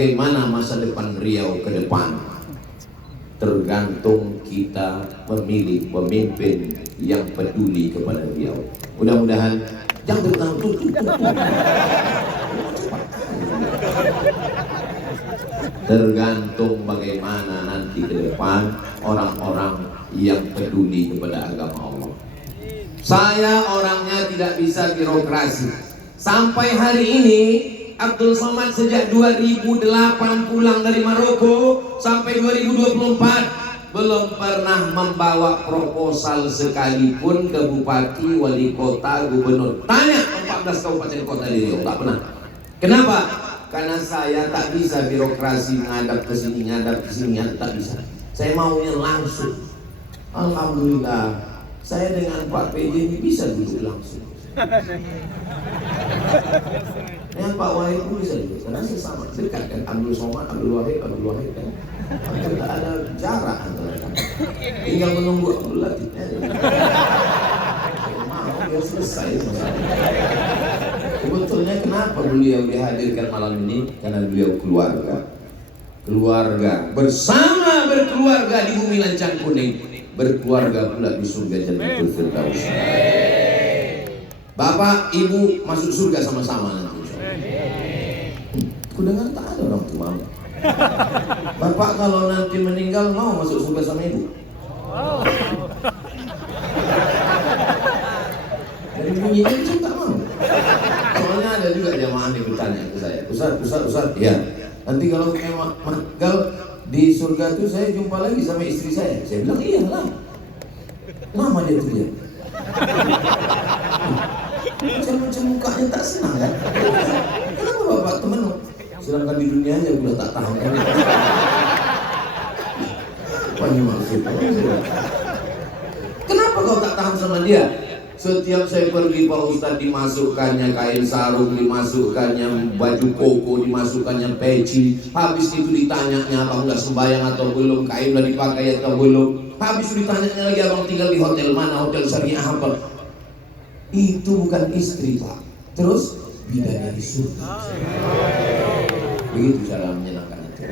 Bagaimana masa depan Riau ke depan? Tergantung kita memilih pemimpin yang peduli kepada Riau. Mudah-mudahan jangan terlalu tergantung bagaimana nanti ke depan orang-orang yang peduli kepada agama Allah. Saya orangnya tidak bisa birokrasi. Sampai hari ini Abdul Somad sejak 2008 pulang dari Maroko sampai 2024 belum pernah membawa proposal sekalipun ke bupati, wali kota, gubernur. Tanya 14 kabupaten kota di Riau, tak pernah. Kenapa? Karena saya tak bisa birokrasi ngadap ke sini, ngadap ke sini, tak bisa. Saya maunya langsung. Alhamdulillah, saya dengan Pak PJ ini bisa duduk langsung. Dengan Pak Wahid pun bisa juga, karena saya sama dekat kan, Abdul Somad, Abdul Wahid kan, tidak ada jarak antara kami. Tinggal menunggu Abdul Latif. Mau dia selesai masalah. Sebetulnya kenapa beliau dihadirkan malam ini? Karena beliau keluarga bersama berkeluarga di bumi lancang kuning, berkeluarga pula di surga Jannatul Firdaus. Bapak, ibu masuk surga sama-sama nanti. Aku dengar tak ada orang tua. Bapak kalau nanti meninggal mau masuk surga sama ibu? Dari bunyinya itu tak mau. Soalnya ada juga jamaah yang bertanya ke saya, Ustaz, ya. Nanti kalau meninggal di surga itu saya jumpa lagi sama istri saya. Saya bilang iyalah. Lama dia tuh dia. Macam-macam mukanya tak senang kan? Kenapa bapak temen? Sedangkan di dunia aja udah tak tahan kan? Apa ini maksudnya? Kenapa kau tak tahan sama dia? Setiap saya pergi Pak Ustadz dimasukkannya kain sarung, dimasukkannya baju koko, dimasukkannya peci. Habis itu ditanyanya apa enggak sembahyang atau belum, kain udah dipakai atau belum. Habis itu ditanyanya lagi abang tinggal di hotel mana, hotel syariah apa. Itu bukan istri Pak. Terus bidadari surga. Begitu cara menyenangkan hati.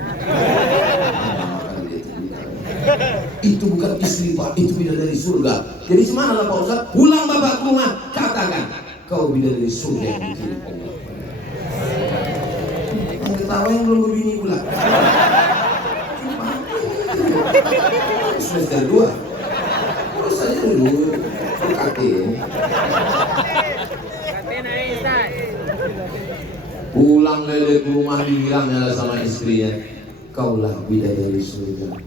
Itu bukan istri Pak, itu bidadari surga. Jadi semana lah Pak Ustaz? Pulang bapak ke rumah, katakan kau bidadari surga yang dikirim Allah. Yang ketawa yang belum berbini pula. Semester 2 urus saja dulu KT. Pulang lele ke rumah dibilangnya sama istrinya, kaulah bidadari surga.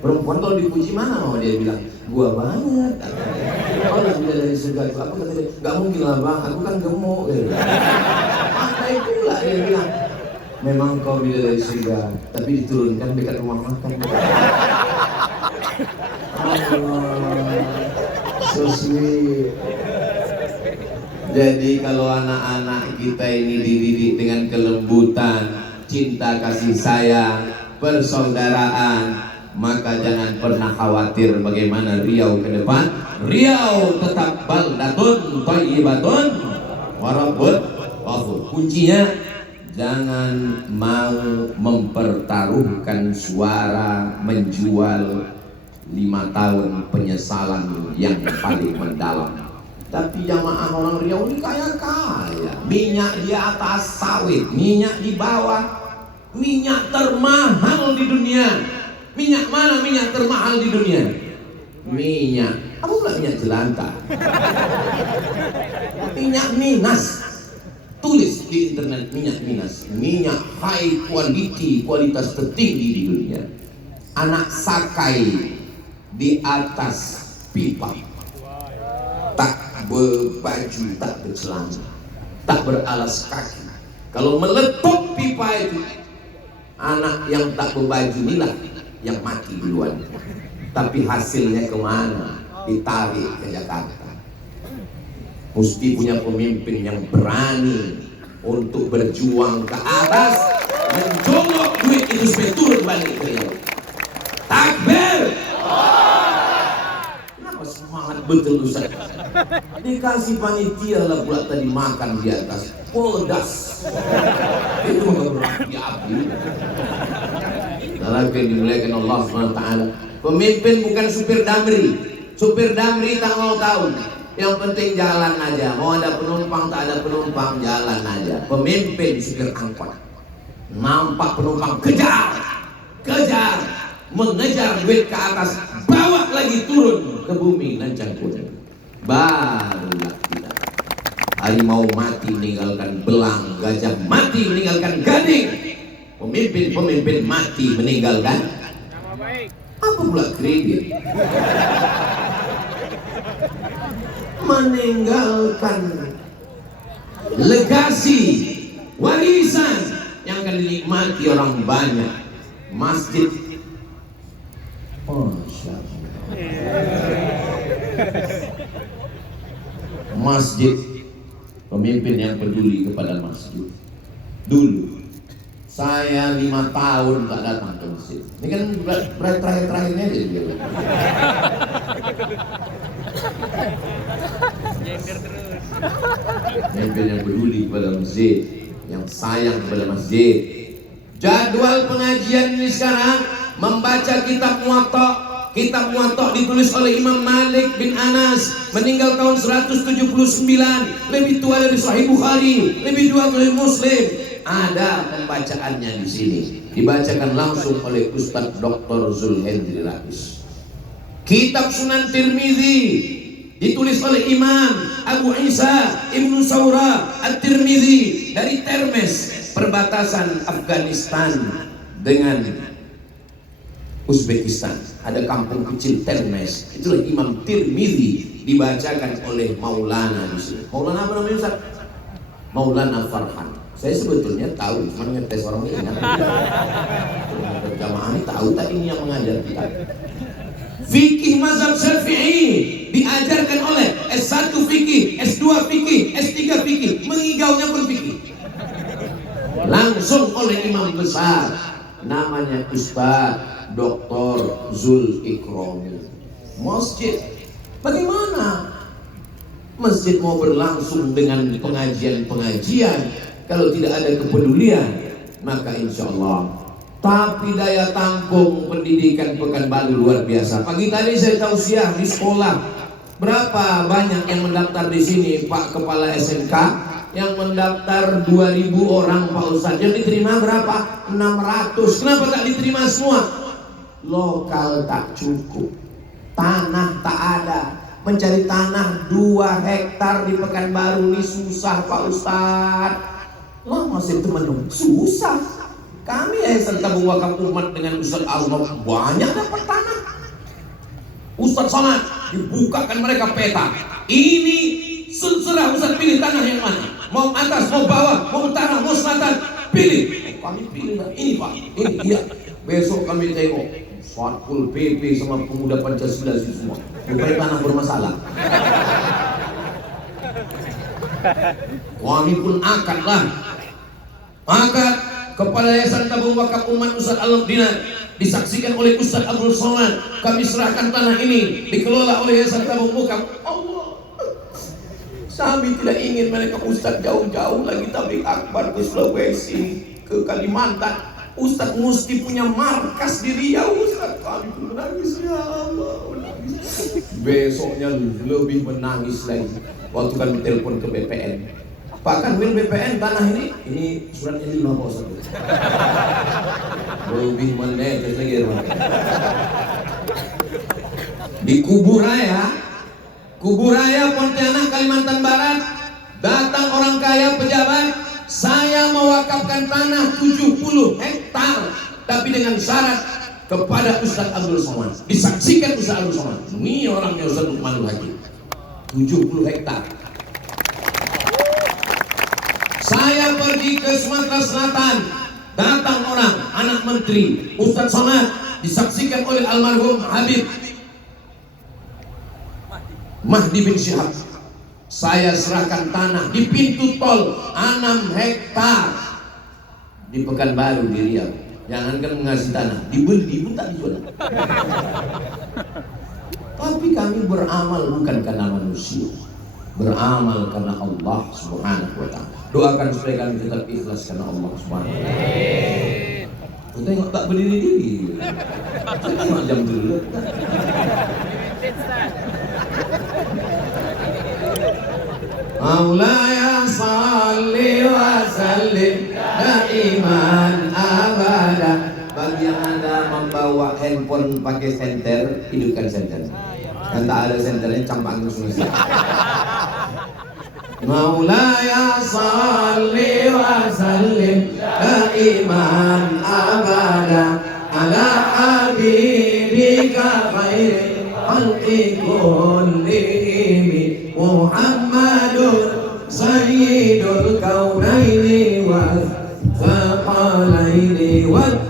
Perempuan kalau dipuji mana mau dia bilang, gua banget. Kaulah bidadari surga itu apa kata dia? Gak mungkin lah bang, aku kan gemuk. Maka itulah dia bilang, memang kau bidadari surga, tapi diturunkan dekat rumah makan. So sweet. Jadi kalau anak-anak kita ini dididik dengan kelembutan, cinta kasih sayang, persaudaraan, maka jangan pernah khawatir bagaimana Riau ke depan. Riau tetap baldatun thayyibatun wa rabbun ghafur. Kuncinya jangan mau mempertaruhkan suara menjual 5 tahun penyesalan yang paling mendalam. Tapi jamaah orang Riau ini kaya-kaya. Minyak di atas sawit, minyak di bawah. Minyak termahal di dunia. Minyak mana minyak termahal di dunia? Minyak, apa pula minyak jelantah? Minyak Minas. Tulis di internet minyak Minas. Minyak high quality, kualitas tertinggi di dunia. Anak sakai di atas pipa. Tak berbaju, tak bercelana, tak beralas kaki. Kalau meletup pipa itu, anak yang tak berbaju inilah yang mati duluan. Tapi hasilnya kemana? Ditarik ke Jakarta. Mesti punya pemimpin yang berani untuk berjuang ke atas, menjolok duit itu supaya turun balik ke Riau. Takbir! Kenapa semangat betul Ustaz? Dikasih panitia lah pula tadi makan di atas pedas. Itu berarti api. Dalam yang dimuliakan Allah SWT, pemimpin bukan supir damri. Supir damri tak mau tahu. Yang penting jalan aja. Mau ada penumpang tak ada penumpang, jalan aja. Pemimpin supir angkot, nampak penumpang kejar, mengejar duit ke atas, bawa lagi turun ke bumi lancang kuda. Barulah kita. Harimau mati meninggalkan belang, gajah mati meninggalkan gading, pemimpin mati meninggalkan apa pula kredit, meninggalkan legasi, warisan yang akan dinikmati orang banyak. Masjid, Masya Allah. Masjid, pemimpin yang peduli kepada masjid. Dulu saya 5 tahun tak datang ke masjid. Ini kan terakhir-terakhirnya dia. Pemimpin yang peduli kepada masjid, yang sayang kepada masjid. Jadwal pengajian ini sekarang membaca kitab Muwatta. Kitab Muwatta ditulis oleh Imam Malik bin Anas, meninggal tahun 179, lebih tua dari Sahih Bukhari, lebih tua dari Muslim. Ada pembacaannya di sini, dibacakan langsung oleh Ustadz Dr. Zulhendri Rabis. Kitab Sunan Tirmizi ditulis oleh Imam Abu Isa Ibnu Saura At-Tirmizi dari Termes, perbatasan Afghanistan dengan Uzbekistan. Ada kampung kecil Termes, itulah Imam Tirmizi, dibacakan oleh Maulana di sini. Maulana apa namanya Ustaz? Maulana Farhan. Saya sebetulnya tahu, cuma ngetes orang ini. Berjamaah ini tahu tak ini yang mengajar kita. Fikih mazhab Syafi'i diajarkan oleh S1 fikih, S2 fikih, S3 fikih, mengigaunya pun fikih. Langsung oleh imam besar namanya Ustaz Dr. Zul Ikrami. Masjid, bagaimana masjid mau berlangsung dengan pengajian-pengajian kalau tidak ada kepedulian? Maka insya Allah. Tapi daya tampung pendidikan Pekanbaru luar biasa. Pagi tadi saya tausiah di sekolah, berapa banyak yang mendaftar di sini, Pak Kepala SMK? Yang mendaftar 2.000 orang Pak Ustadz. Yang diterima berapa? 600. Kenapa tak diterima semua? Lokal tak cukup, tanah tak ada. Mencari tanah 2 hektar di Pekanbaru ini susah Pak Ustadz. Lah masih teman susah. Kami Yayasan Tabung Wakaf Umat dengan Ustadz Azhar banyak dapat tanah. Ustadz Somad dibukakan mereka peta. Ini serah Ustadz pilih tanah yang mana. Mau atas, mau bawah, mau utara, mau selatan, pilih. Kami pilih ini Pak, ini iya. Besok kami tengok Fatkul PP sama pemuda Pancasila semua. Bukan tanah bermasalah. Kami pun akadlah. Akad kepada Yayasan Tabung Wakaf Umat Ustadz Al-Dinar, disaksikan oleh Ustadz Abdul Somad. Kami serahkan tanah ini dikelola oleh Yayasan Tabung Wakaf. Allah, kami tidak ingin mereka Ustadz jauh-jauh lagi tabligh akbar ke Sulawesi, ke Kalimantan. Ustadz mesti punya markas di Riau. Ustadz, kami pun menangis, ya Allah, menangis. Besoknya lebih menangis lagi waktu kami telepon ke BPN. Pak Kanwil BPN tanah ini suratnya di Pak Ustadz. Lebih menetes lagi di Kuburaya Pontianak Kalimantan Barat. Datang orang kaya pejabat, saya mewakafkan tanah 70 hektar, tapi dengan syarat kepada Ustadz Abdul Somad. Disaksikan Ustadz Abdul Somad. Ini orangnya Ustadz Lukmanul Hakim. 70 hektar. Saya pergi ke Sumatera Selatan, datang orang, anak menteri, Ustadz Somad, disaksikan oleh almarhum Habib Mahdi bin Syihab. Saya serahkan tanah di pintu tol 6 hektar di Pekanbaru di Riau. Jangankan mengasih tanah, dibeli pun tak dijual. Tapi kami beramal bukan karena manusia, beramal karena Allah Subhanahu wa ta'ala. Doakan supaya kami tetap ikhlas karena Allah Subhanahu wa ta'ala. Kita tengok tak berdiri diri. Kita tengok jam dulu. Maulaya salli wa sallim daiman abada. Bagi yang ada membawa handphone pakai senter, hidupkan senter. Dan tak ada senternya, campang terus. Maulaya salli wa sallim daiman abada ala habibika khairil khalqi kullihim Muhammadun sayyidul kaunaini wa thaqalaini wa